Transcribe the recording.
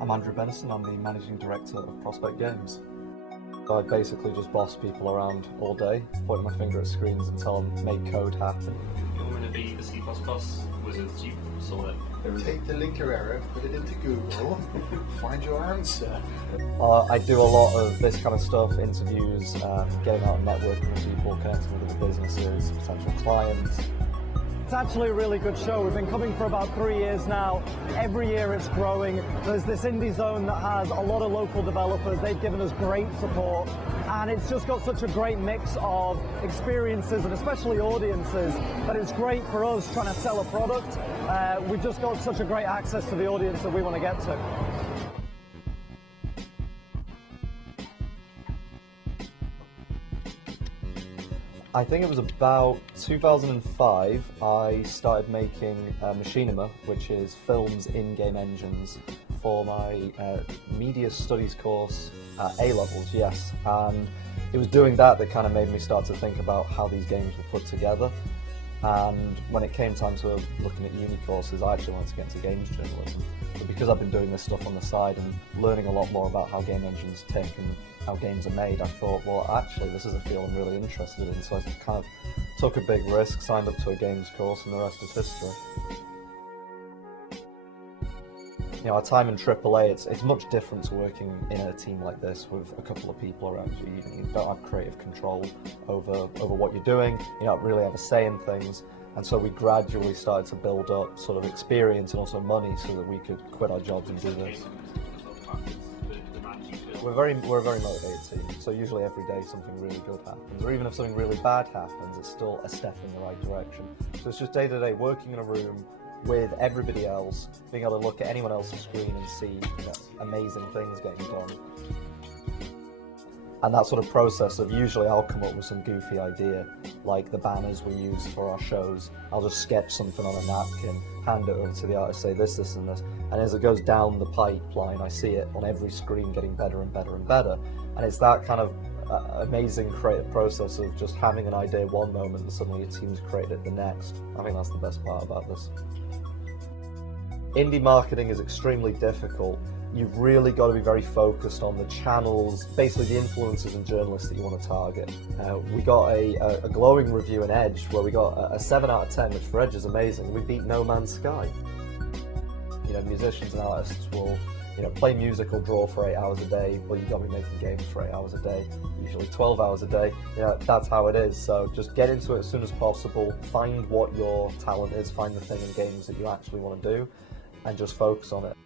I'm Andrew Bennison, I'm the Managing Director of Prospect Games. I basically just boss people around all day, pointing my finger at screens and tell them, make code happen. You're going to be the C++ wizards, you saw it. Take the linker error, put it into Google, find your answer. I do a lot of this kind of stuff, interviews, getting out and networking with people, connecting with other businesses, potential clients. It's actually a really good show. We've been coming for about 3 years now. Every year it's growing. There's this indie zone that has a lot of local developers. They've given us great support, and it's just got such a great mix of experiences and especially audiences, but it's great for us trying to sell a product. We've just got such a great access to the audience that we want to get to. I think it was about 2005 I started making Machinima, which is films in-game engines, for my media studies course at A-levels, yes. And it was doing that that kind of made me start to think about how these games were put together. And when it came time to looking at uni courses, I actually wanted to get into games journalism. But because I've been doing this stuff on the side and learning a lot more about how game engines tick and how games are made, I thought, well, actually, this is a field I'm really interested in. So I kind of took a big risk, signed up to a games course, and the rest is history. You know, our time in AAA, it's much different to working in a team like this with a couple of people around you. You don't have creative control over what you're doing. You don't really have a say in things. And so we gradually started to build up sort of experience and also money so that we could quit our jobs and do this. We're a very motivated team, so usually every day something really good happens, or even if something really bad happens, it's still a step in the right direction. So it's just day to day working in a room with everybody else, being able to look at anyone else's screen and see, you know, amazing things getting done. And that sort of process of usually I'll come up with some goofy idea, like the banners we use for our shows. I'll just sketch something on a napkin, hand it over to the artist, say this, this and this, and as it goes down the pipeline I see it on every screen getting better and better and better. And it's that kind of amazing creative process of just having an idea one moment and suddenly your team's created it the next. I think that's the best part about this. Indie marketing is extremely difficult. You've really got to be very focused on the channels, basically the influencers and journalists that you want to target. We got a glowing review in Edge where we got a 7 out of 10, which for Edge is amazing. We beat No Man's Sky. You know, musicians and artists will, you know, play music or draw for 8 hours a day. Well, you've got to be making games for 8 hours a day, usually 12 hours a day. You know, that's how it is. So just get into it as soon as possible. Find what your talent is. Find the thing in games that you actually want to do, and just focus on it.